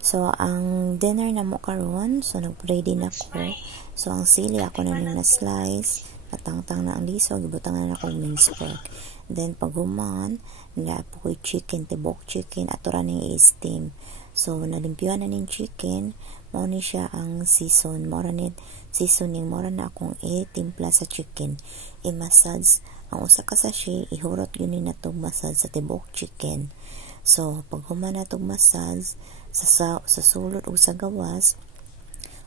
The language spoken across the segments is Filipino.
So, ang dinner na mo karon, so nag-ready na ko. So, ang sili ako na nung na-slice, patangtang na ang liso, gibutangan na akong minced pork. Then, pag human, nga po ko'y chicken, tibok chicken, ato ra ning i-steam. So, nalimpyuan na ning chicken, mao ni siya ang season, mora ni seasoning, mora na akong i-timpla sa chicken. I-massage, ang usa ka sachet, ihurot yun ni natog massage sa tibok chicken. So, pag human na itong massage, sa sulod o sa gawas,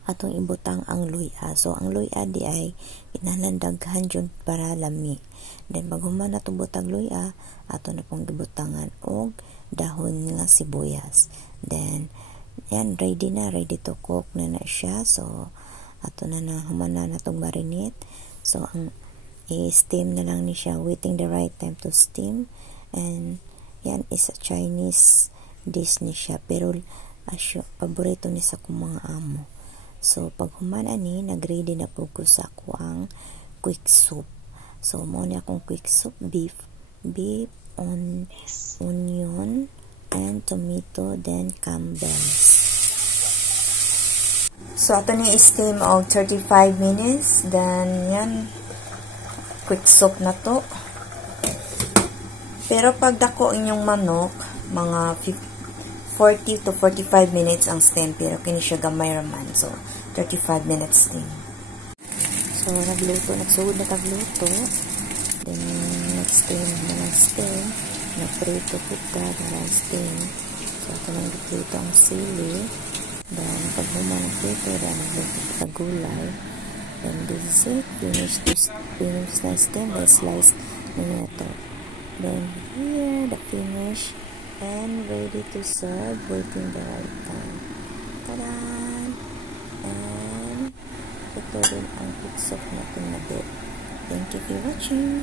atong ibutang ang luya. So, ang luya di ay inalandaghan dyan para lami. Then, pag human na itong butang luya, ato na pong gibutangan og dahon nga sibuyas. Then, yan, ready to cook na siya. So, ato na human na itong marinate. So, ang i-steam na lang ni siya, waiting the right time to steam. And, yan is a Chinese dish ni siya, pero paborito ni sa kong mga amo. So, pag humana ni, nag-ready na po ko sa ako ang quick soup. So, muna akong quick soup, beef on onion, and tomato, then Campbell's. So, ito na i-steam of 35 minutes. Then, yan, quick soup na to. Pero pag dako inyong manok, mga 40 to 45 minutes ang steam. Pero kini siya gamay raman. So, 35 minutes steam. So, nagsugod na tagluto. Then, nag-steam. Nag-prito kita, nag-steam. So, ito nang nagluto ang sili. Then, pag human ang prito, then nagluto kita gulay. Then, this is it. Finish na steam. Then, slice na ito. Then here the finish and ready to serve, waiting the right time. Tada! And ito din ang quick soup natin na bit. Thank you for watching.